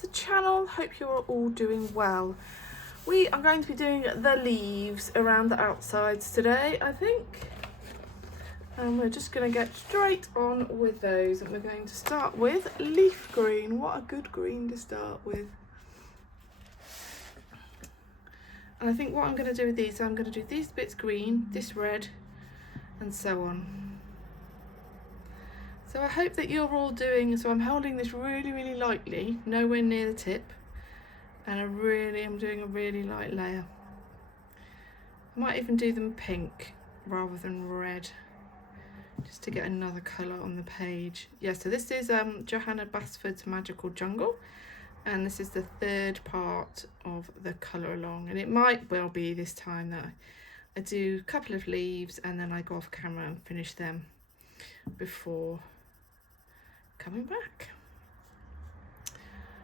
to the channel. Hope you're all doing well. We are going to be doing the leaves around the outsides today, I think. And we're just going to get straight on with those. And we're going to start with leaf green. What a good green to start with. And I think what I'm going to do with these, I'm going to do these bits green, this red, and so on. So I hope that you're all doing, so I'm holding this really lightly, nowhere near the tip, and I'm doing a really light layer. I might even do them pink rather than red, just to get another colour on the page. Yeah, so this is Johanna Basford's Magical Jungle, and this is the third part of the colour along, and it might well be this time that I do a couple of leaves and then I go off camera and finish them before coming back.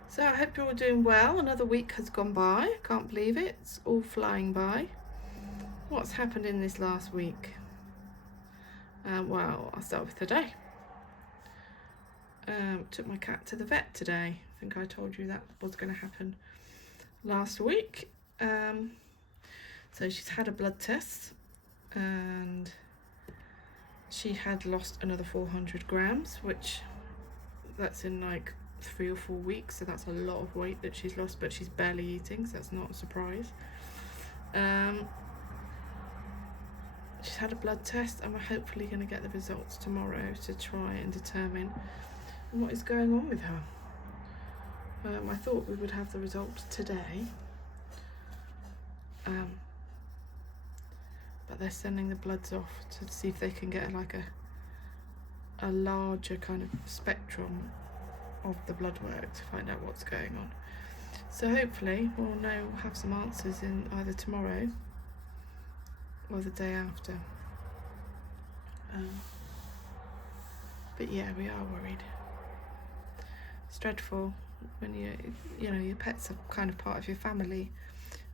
So I hope you're all doing well. Another week has gone by. Can't believe it. It's all flying by. What's happened in this last week? Well, I'll start with today. Took my cat to the vet today. I think I told you that was going to happen last week. So she's had a blood test and she had lost another 400 grams, which that's in like 3 or 4 weeks, so that's a lot of weight that she's lost, but she's barely eating, so that's not a surprise. She's had a blood test and we're hopefully going to get the results tomorrow to try and determine what is going on with her. I thought we would have the results today, but they're sending the bloods off to see if they can get like a larger kind of spectrum of the blood work to find out what's going on. So hopefully we'll have some answers in either tomorrow or the day after. But yeah, we are worried. It's dreadful when you know your pets are kind of part of your family,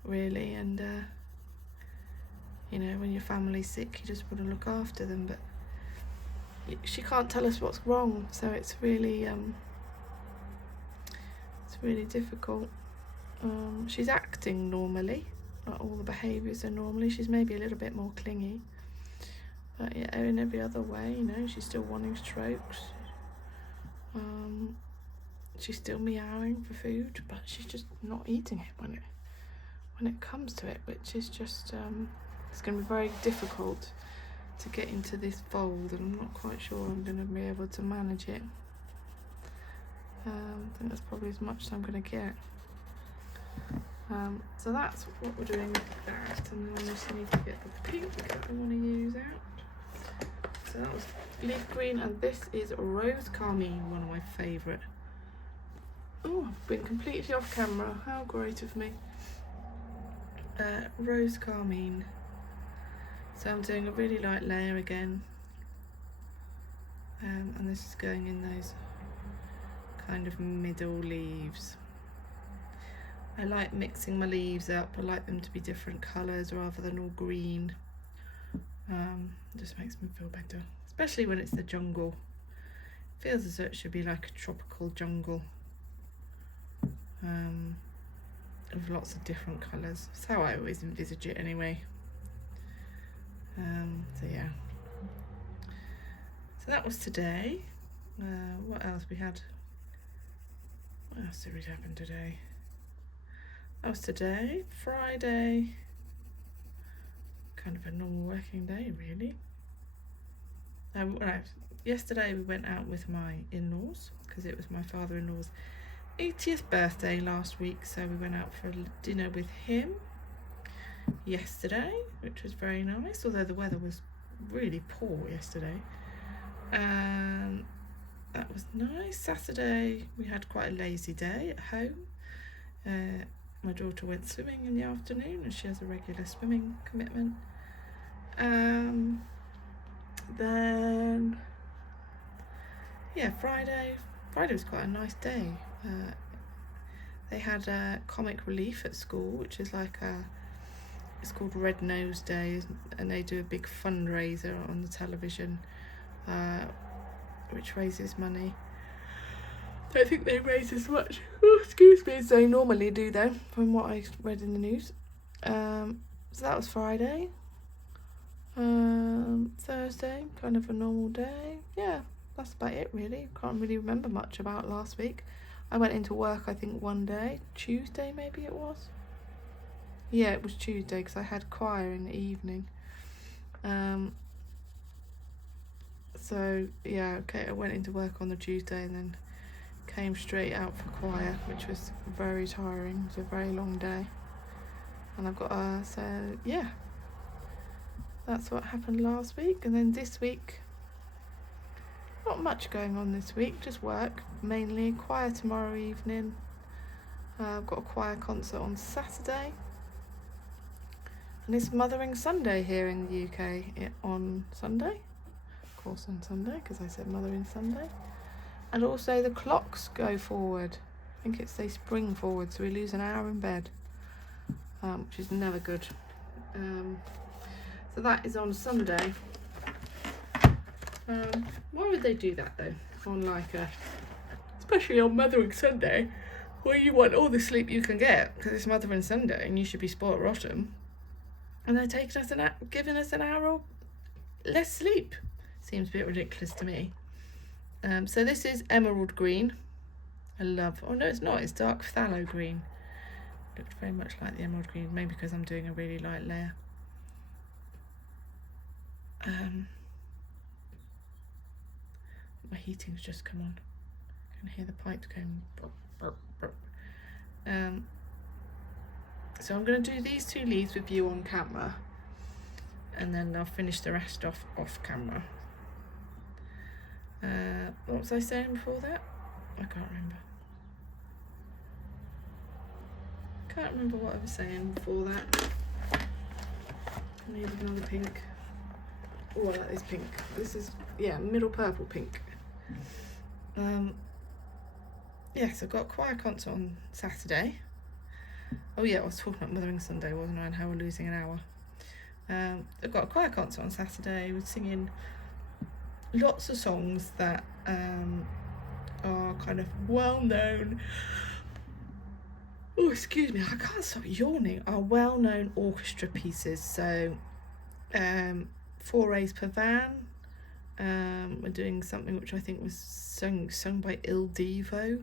really, and you know, when your family's sick you just want to look after them, but she can't tell us what's wrong, so it's really difficult. She's acting normally, like all the behaviours are normally. She's maybe a little bit more clingy, but yeah, in every other way, you know, she's still wanting strokes. She's still meowing for food, but she's just not eating it when it comes to it, which is just it's going to be very difficult to get into this fold, and I'm not quite sure I'm going to be able to manage it. I think that's probably as much as I'm going to get. So that's what we're doing with that, and then I just need to get the pink that I want to use out. So that was leaf green, and this is rose carmine, one of my favourite. Oh, I've been completely off camera. How great of me. Rose carmine. So I'm doing a really light layer again, and this is going in those kind of middle leaves. I like mixing my leaves up. I like them to be different colours rather than all green. It just makes me feel better, especially when it's the jungle. It feels as though it should be like a tropical jungle, of lots of different colours. That's how I always envisage it anyway. So yeah, so that was today. What else we had? What else did happen today? That was today, Friday. Kind of a normal working day, really. Yesterday we went out with my in-laws because it was my father-in-law's 80th birthday last week, so we went out for a dinner with him yesterday, which was very nice, although the weather was really poor yesterday, and that was nice. Saturday we had quite a lazy day at home. My daughter went swimming in the afternoon, and she has a regular swimming commitment. Then yeah, Friday was quite a nice day. They had a comic relief at school, which is like it's called Red Nose Day, and they do a big fundraiser on the television, which raises money don't think they raise as much, oh, excuse me, as they normally do though, from what I read in the news. So that was Friday. Thursday, kind of a normal day. Yeah, that's about it really. Can't really remember much about last week. I went into work I think one day, Tuesday maybe it was. Yeah, it was Tuesday because I had choir in the evening. So yeah, okay, I went into work on the Tuesday and then came straight out for choir, which was very tiring. It was a very long day. And I've got so yeah, that's what happened last week. And then this week, not much going on this week, just work mainly. Choir tomorrow evening. I've got a choir concert on Saturday. And it's Mothering Sunday here in the UK on Sunday. Of course on Sunday, because I said Mothering Sunday. And also the clocks go forward. I think they spring forward, so we lose an hour in bed, which is never good. So that is on Sunday. Why would they do that though? On especially on Mothering Sunday, where you want all the sleep you can get, because it's Mothering Sunday and you should be spoilt rotten. And they're taking us giving us an hour or less sleep. Seems a bit ridiculous to me. So this is emerald green. I love, oh no it's not, it's dark phthalo green. Looks very much like the emerald green, maybe because I'm doing a really light layer. My heating's just come on. I can hear the pipes going burp, burp, burp. So I'm going to do these two leaves with you on camera, and then I'll finish the rest off camera. What was I saying before that? I can't remember. Can't remember what I was saying before that. I need another pink. Oh, I like this pink. This is, yeah, middle purple pink. Yes, I've got a choir concert on Saturday. Oh yeah, I was talking about Mothering Sunday, wasn't I, and how we're losing an hour. I've got a choir concert on Saturday. We're singing lots of songs that are kind of well-known. Oh, excuse me, I can't stop yawning. Are well-known orchestra pieces. So, Four A's per Van. We're doing something which I think was sung by Il Divo.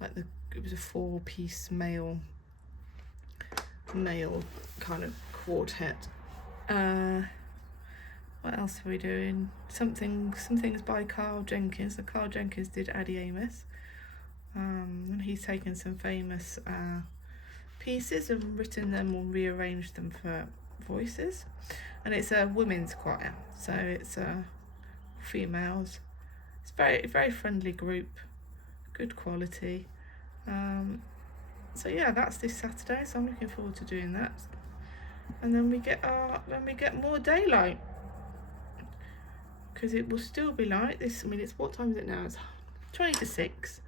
It was a 4-piece male kind of quartet. What else are we doing? Some things by Carole Jenkins. So Carole Jenkins did Addie Amos, and he's taken some famous pieces and written them or rearranged them for voices. And it's a women's choir, so it's females. It's very very friendly group, good quality. So yeah, that's this Saturday, so I'm looking forward to doing that. And then we get more daylight, because it will still be light. It's what time is it now? It's 20 to 6.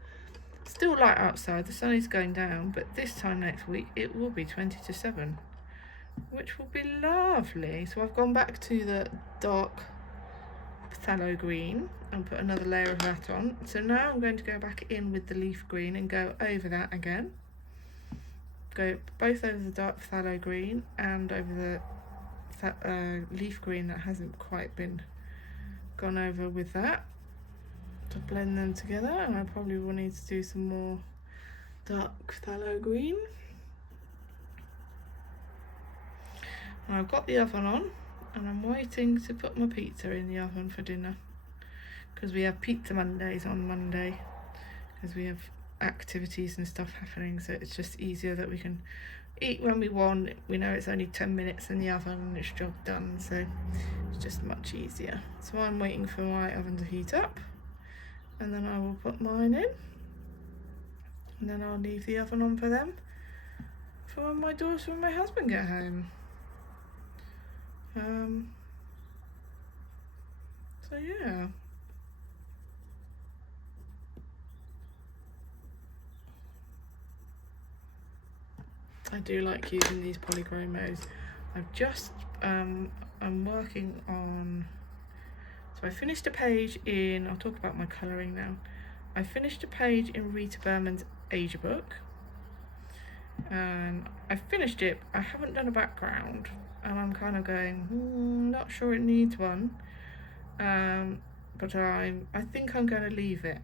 Still light outside. The sun is going down, but this time next week it will be 20 to 7, which will be lovely. So I've gone back to the dark phthalo green and put another layer of that on. So now I'm going to go back in with the leaf green and go over that again. Go both over the dark phthalo green and over the leaf green that hasn't quite been gone over with that, to blend them together. And I probably will need to do some more dark phthalo green. And I've got the oven on and I'm waiting to put my pizza in the oven for dinner, because we have pizza Mondays on Monday, because we have activities and stuff happening, so it's just easier that we can eat when we want. We know it's only 10 minutes in the oven and it's job done, so it's just much easier. So I'm waiting for my oven to heat up, and then I will put mine in, and then I'll leave the oven on for them for when my daughter and my husband get home. So yeah. I do like using these polychromos. I've just I'm working on, so I finished a page in, I'll talk about my colouring now. I finished a page in Rita Berman's Asia book, and I finished it. I haven't done a background, and I'm kind of going, not sure it needs one, but I think I'm going to leave it.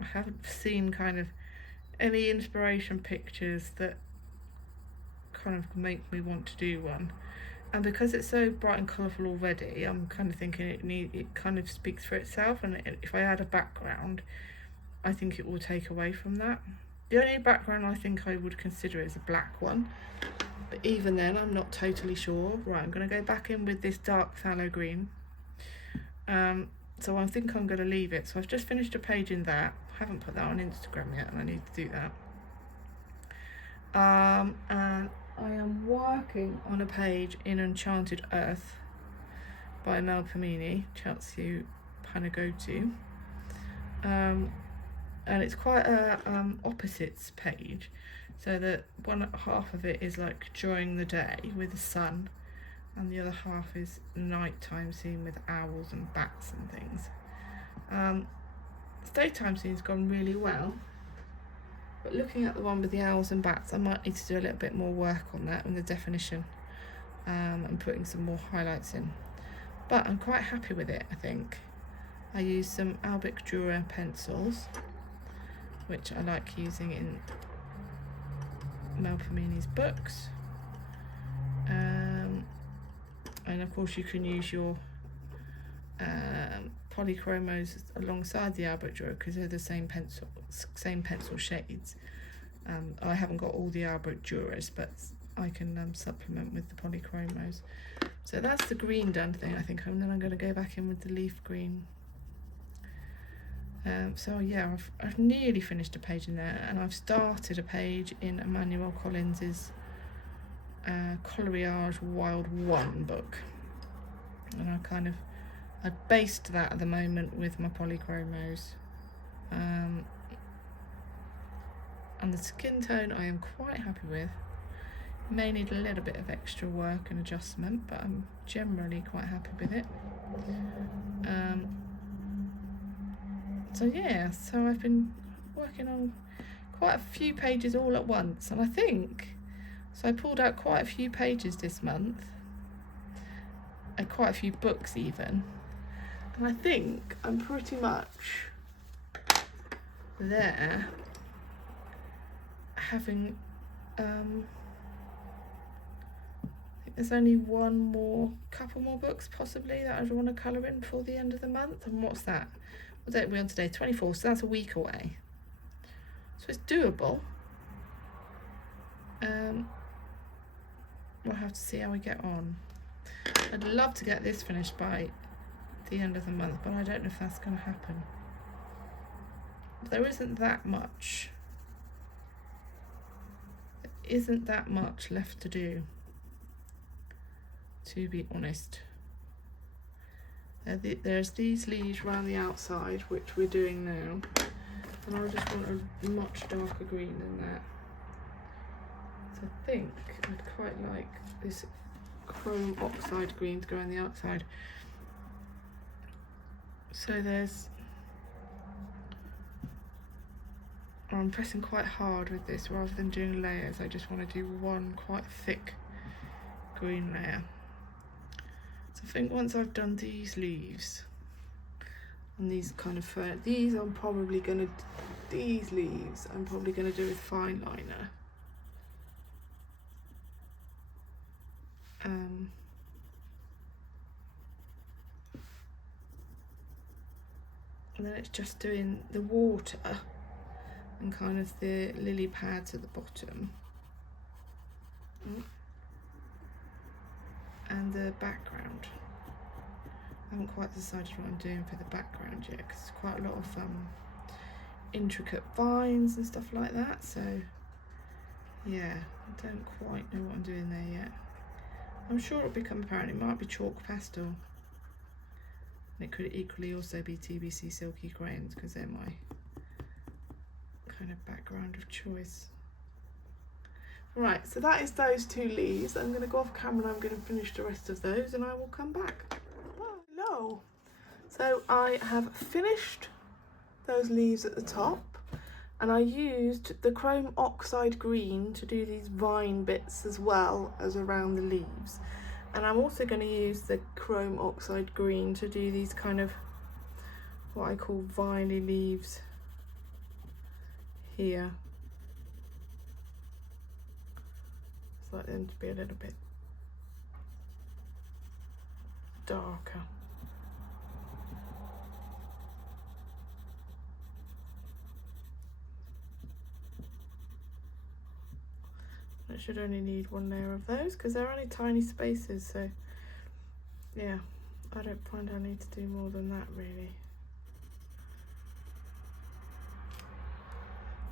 I haven't seen kind of any inspiration pictures that kind of make me want to do one, and because it's so bright and colourful already, I'm kind of thinking it kind of speaks for itself, and if I add a background, I think it will take away from that. The only background I think I would consider is a black one, but even then I'm not totally sure. Right, I'm going to go back in with this dark phthalo green. So I think I'm going to leave it. So I've just finished a page in that. I haven't put that on Instagram yet, and I need to do that. And I am working on a page in Enchanted Earth by Mel Pamini, Chelsea Panagotu. And it's quite a opposites page, so that one half of it is like during the day with the sun, and the other half is nighttime scene with owls and bats and things. The daytime scene's gone really well, but looking at the one with the owls and bats, I might need to do a little bit more work on that and the definition, and putting some more highlights in. But I'm quite happy with it, I think. I used some Albic Dura pencils, which I like using in Mel Pamini's books. And of course you can use your polychromos alongside the Albert Dura because they're the same pencil shades. I haven't got all the Albert Duras, but I can supplement with the polychromos. So that's the green done thing, I think, and then I'm going to go back in with the leaf green. So yeah, I've nearly finished a page in there, and I've started a page in Emmanuel Collins's Coloriage Wild 1 book, and I based that at the moment with my polychromos, and the skin tone I am quite happy with. May need a little bit of extra work and adjustment, but I'm generally quite happy with it. So yeah, so I've been working on quite a few pages all at once, and I think, so I pulled out quite a few pages this month, and quite a few books even, and I think I'm pretty much there, having, I think there's only couple more books possibly that I want to colour in before the end of the month, and what's that? What date are we on today? 24, so that's a week away. So it's doable. We'll have to see how we get on. I'd love to get this finished by the end of the month, but I don't know if that's going to happen. There isn't that much. There isn't that much left to do, to be honest. There's these leaves around the outside, which we're doing now, and I just want a much darker green than that. So I think I'd quite like this chrome oxide green to go on the outside. So I'm pressing quite hard with this rather than doing layers. I just want to do one quite thick green layer. I think once I've done these leaves and these kind of these leaves I'm probably going to do with fine liner. And then it's just doing the water and kind of the lily pads at the bottom. And the background. I haven't quite decided what I'm doing for the background yet, because there's quite a lot of intricate vines and stuff like that, so yeah, I don't quite know what I'm doing there yet. I'm sure it'll become apparent. It might be chalk pastel, and it could equally also be TBC Silky crayons, because they're my kind of background of choice. Right, so that is those two leaves. I'm going to go off camera and I'm going to finish the rest of those, and I will come back. Hello. So I have finished those leaves at the top, and I used the chrome oxide green to do these vine bits as well as around the leaves. And I'm also going to use the chrome oxide green to do these kind of what I call viney leaves here. Just like them to be a little bit darker. I should only need one layer of those because they're only tiny spaces, so yeah, I don't find I need to do more than that really.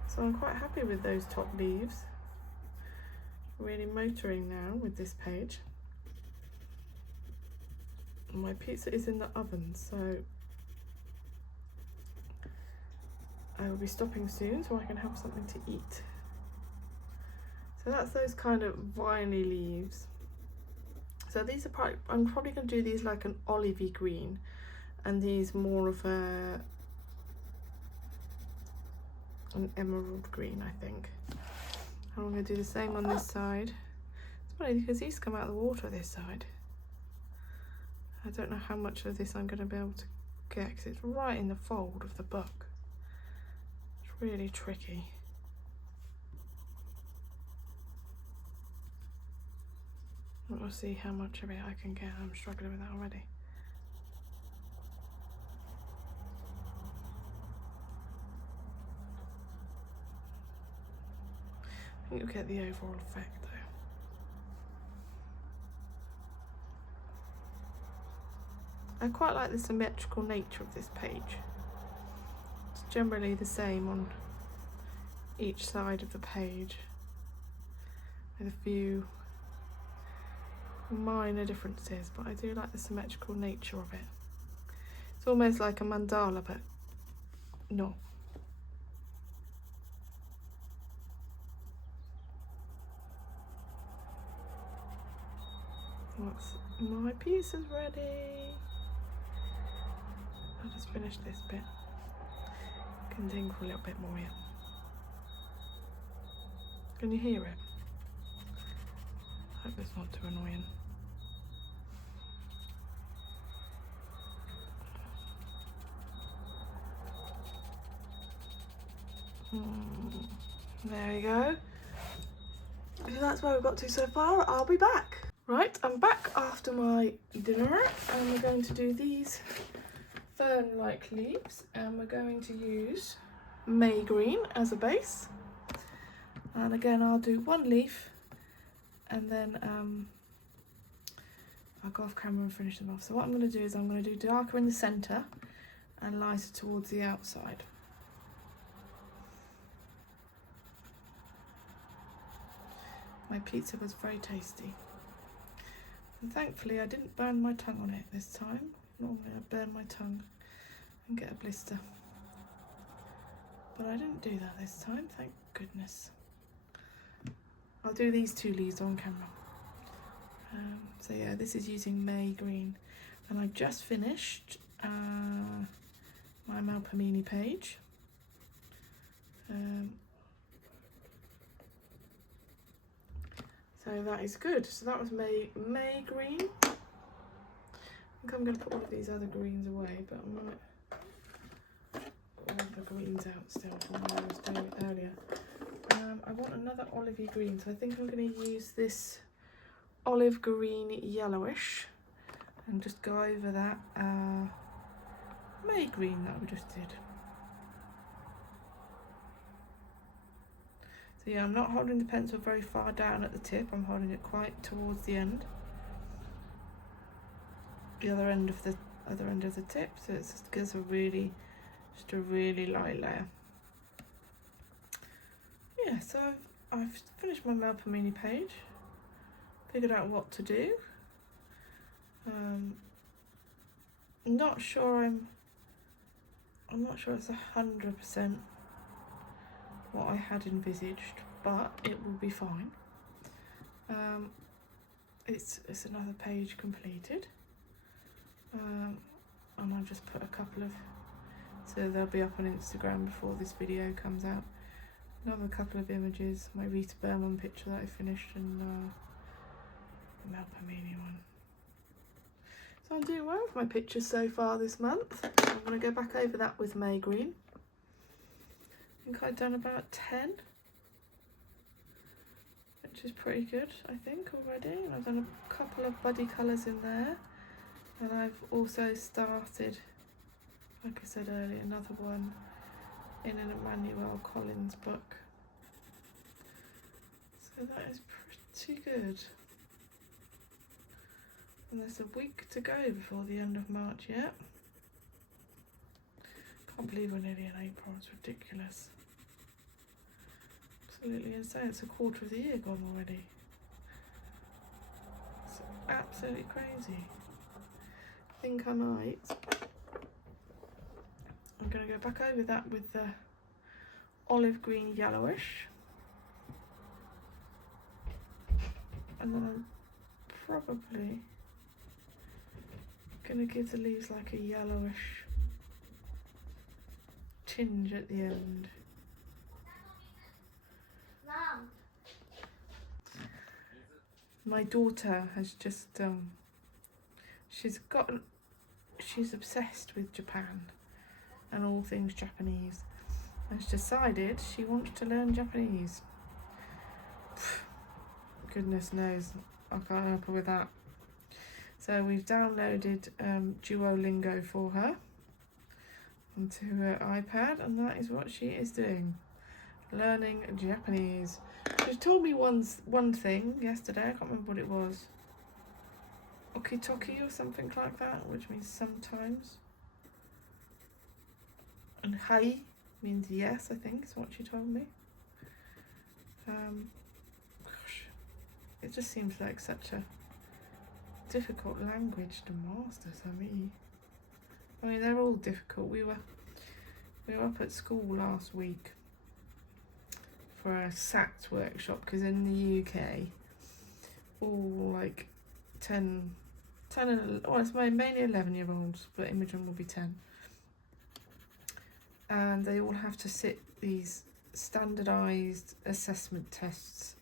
So I'm quite happy with those top leaves. Really motoring now with this page. My pizza is in the oven, so I will be stopping soon so I can have something to eat. So that's those kind of viney leaves. So these are I'm probably going to do these like an olivey green, and these more of an emerald green, I think. And I'm going to do the same on this side. It's funny because these come out of the water this side. I don't know how much of this I'm going to be able to get because it's right in the fold of the book. It's really tricky. We'll see how much of it I can get. I'm struggling with that already. I think you'll get the overall effect though. I quite like the symmetrical nature of this page. It's generally the same on each side of the page, with a few minor differences, but I do like the symmetrical nature of it. It's almost like a mandala, but no. My piece is ready. I'll just finish this bit. Can tingle a little bit more yet. Can you hear it? I hope it's not too annoying. There you go. So that's where we've got to so far. I'll be back. Right, I'm back after my dinner, and we're going to do these fern-like leaves, and we're going to use May green as a base. And again, I'll do one leaf, and then I'll go off camera and finish them off. So what I'm going to do is I'm going to do darker in the centre and lighter towards the outside. My pizza was very tasty. And thankfully I didn't burn my tongue on it this time. Normally I burn my tongue and get a blister. But I didn't do that this time, thank goodness. I'll do these two leaves on camera. So yeah, this is using May green. And I've just finished my Malpamini page. So that is good. So that was May green. I think I'm going to put all of these other greens away, but I might all the greens out still from what I was doing earlier. I want another olivey green, so I think I'm going to use this olive green yellowish and just go over that May green that we just did. So yeah, I'm not holding the pencil very far down at the tip, I'm holding it quite towards the end. The other end of the tip, so it just gives just a really light layer. Yeah, so I've finished my Malpamini page, figured out what to do. I'm not sure it's 100% what I had envisaged, but it will be fine. It's another page completed, and I'll just put a couple of so they'll be up on Instagram before this video comes out. Another couple of images, my Rita Berman picture that I finished, and the Melpomene one. So I'm doing well with my pictures so far this month. I'm going to go back over that with May Green. I think I've done about 10, which is pretty good, I think, already. And I've done a couple of buddy colours in there, and I've also started, like I said earlier, another one in an Emmanuel Collins book. So that is pretty good. And there's a week to go before the end of March yet. Can't believe we're nearly in April, it's ridiculous. Absolutely insane, it's a quarter of the year gone already. It's absolutely crazy. I think I might. I'm going to go back over that with the olive green yellowish. And then I'm probably going to give the leaves like a yellowish tinge at the end. Mom. My daughter has just, she's obsessed with Japan and all things Japanese, and she's decided she wants to learn Japanese. Goodness knows, I can't help her with that. So we've downloaded Duolingo for her onto her iPad, and that is what she is doing, learning Japanese. She told me one thing yesterday, I can't remember what it was. Okitoki or something like that, which means sometimes. And hai means yes, I think is what she told me. Gosh, it just seems like such a difficult language to master to me. I mean, they're all difficult. We were up at school last week for a SAT workshop, because in the UK, all like 10 and, well, it's mainly 11-year-olds, but Imogen will be 10. And they all have to sit these standardised assessment tests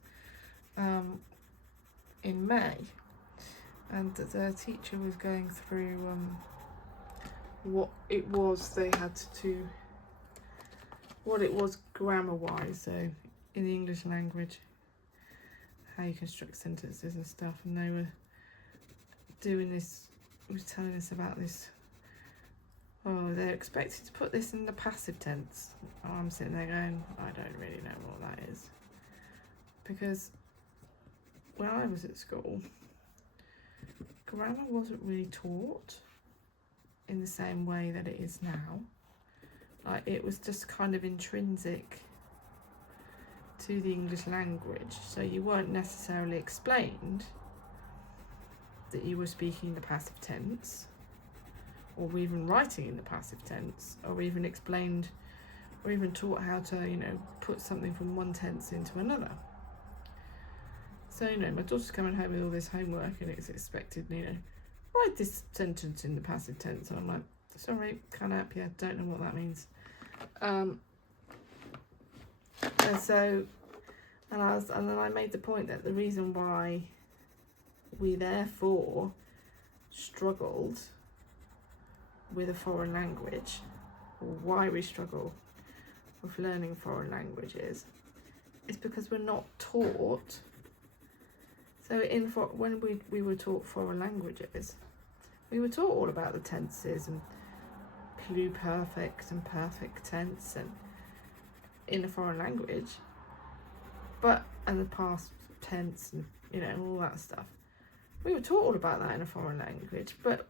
in May. And the teacher was going through what it was they had to, what it was grammar-wise, so in the English language, how you construct sentences and stuff, and they were doing this, was telling us about this. Oh, they're expected to put this in the passive tense. Oh, I'm sitting there going, I don't really know what that is. Because when I was at school, grammar wasn't really taught in the same way that it is now. Like, it was just kind of intrinsic to the English language. So you weren't necessarily explained that you were speaking the passive tense, or even writing in the passive tense, or even explained, or even taught how to, you know, put something from one tense into another. So, you know, my daughter's coming home with all this homework, and it's expected, you know, write this sentence in the passive tense, and I'm like, sorry, can't help you, don't know what that means. And then I made the point that the reason why we therefore struggled with a foreign language, or why we struggle with learning foreign languages, is because we're not taught. So when we were taught foreign languages, we were taught all about the tenses and pluperfect and perfect tense and in a foreign language, and the past tense and, you know, all that stuff. We were taught all about that in a foreign language, but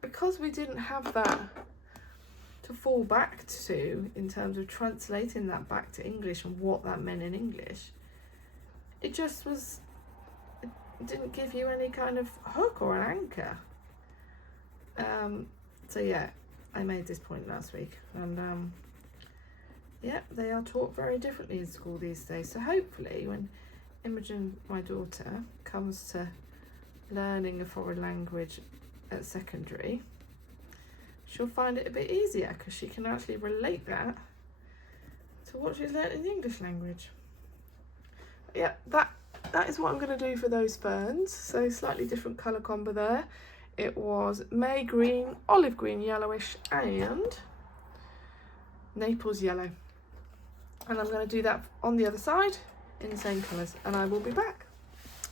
because we didn't have that to fall back to in terms of translating that back to English and what that meant in English, it just was, it didn't give you any kind of hook or an anchor. So yeah, I made this point last week, and yeah, they are taught very differently in school these days. So hopefully when Imogen, my daughter, comes to learning a foreign language at secondary, she'll find it a bit easier because she can actually relate that to what she's learnt in the English language. But yeah, that is what I'm going to do for those ferns. So slightly different colour combo there. It was May green, olive green, yellowish and Naples yellow. And I'm going to do that on the other side in the same colours, and I will be back.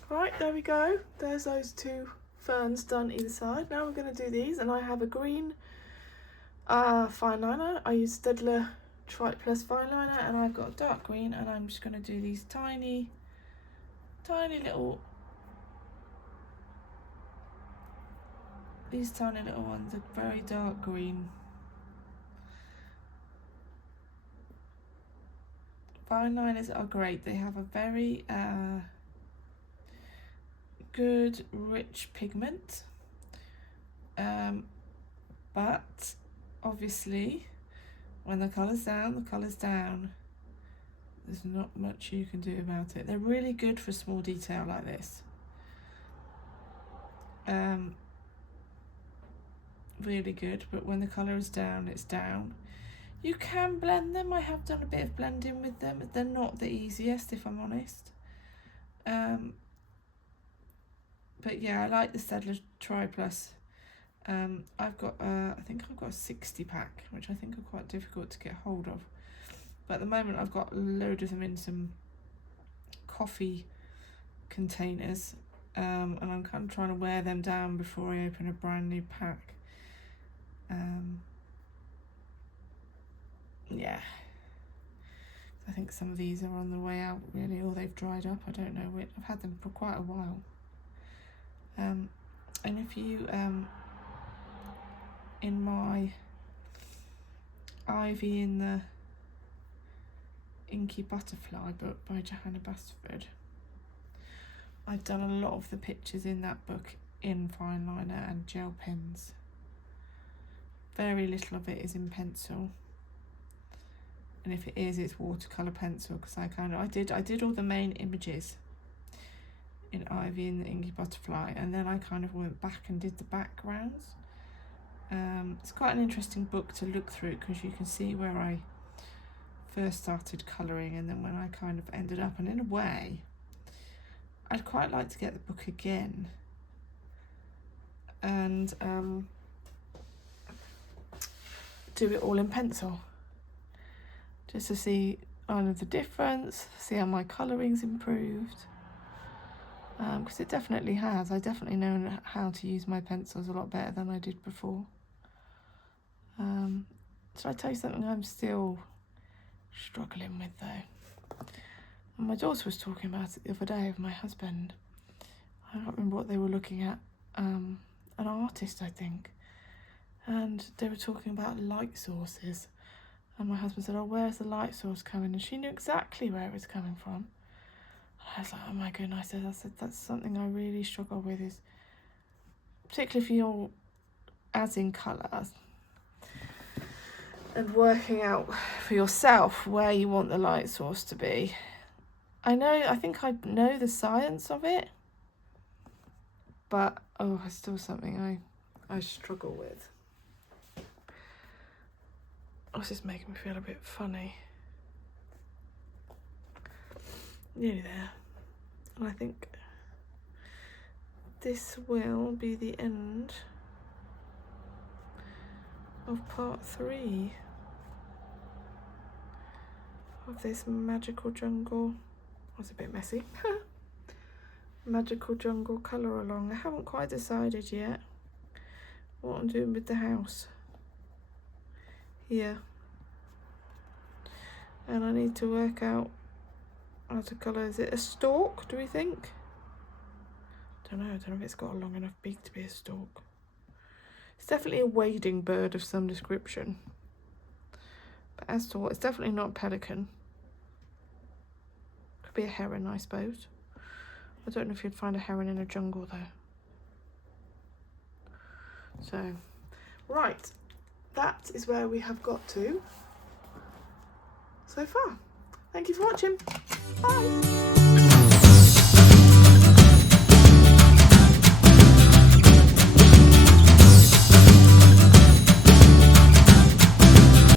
Right, there we go. There's those two ferns done either side. Now we're going to do these, and I have a green fine liner. I use Staedtler Plus fine liner, and I've got a dark green, and I'm just going to do these tiny little ones, are very dark green. Fine liners are great. They have a very good, rich pigment. But obviously, when the colour's down, the colour's down. There's not much you can do about it. They're really good for small detail like this. Really good, but when the colour is down, it's down. You can blend them. I have done a bit of blending with them. They're not the easiest, if I'm honest. But yeah, I like the Staedtler Plus. I've got, I think I've got a 60 pack, which I think are quite difficult to get hold of. But at the moment, I've got a load of them in some coffee containers, and I'm kind of trying to wear them down before I open a brand new pack. Yeah, I think some of these are on the way out really, or they've dried up. I don't know. I've had them for quite a while. And if you in my Ivy in the Inky Butterfly book by Johanna Basford, I've done a lot of the pictures in that book in fine liner and gel pens. Very little of it is in pencil, and if it is, it's watercolour pencil, because I did all the main images in Ivy and the Inky Butterfly, and then I kind of went back and did the backgrounds. It's quite an interesting book to look through, because you can see where I first started colouring and then when I kind of ended up, and in a way I'd quite like to get the book again and do it all in pencil, just to see kind of the difference, see how my colouring's improved, because it definitely has. I definitely know how to use my pencils a lot better than I did before. Should I tell you something I'm still struggling with though? And my daughter was talking about it the other day with my husband. I can't remember what they were looking at, an artist I think, and they were talking about light sources, and my husband said, oh, where's the light source coming? And she knew exactly where it was coming from. And I was like, oh my goodness. I said that's something I really struggle with, is particularly if you're adding colours and working out for yourself where you want the light source to be. I think I know the science of it, but it's still something I struggle with. This is making me feel a bit funny. Nearly there. And I think this will be the end of part 3 of this Magical Jungle. Was a bit messy. Magical Jungle colour along. I haven't quite decided yet what I'm doing with the house here, and I need to work out how to colour. Is it a stork, do we think? I don't know if it's got a long enough beak to be a stork. It's definitely a wading bird of some description, but as to what, it's definitely not a pelican. Could be a heron, I suppose. I don't know if you'd find a heron in a jungle though. So, right, that is where we have got to so far. Thank you for watching. Bye.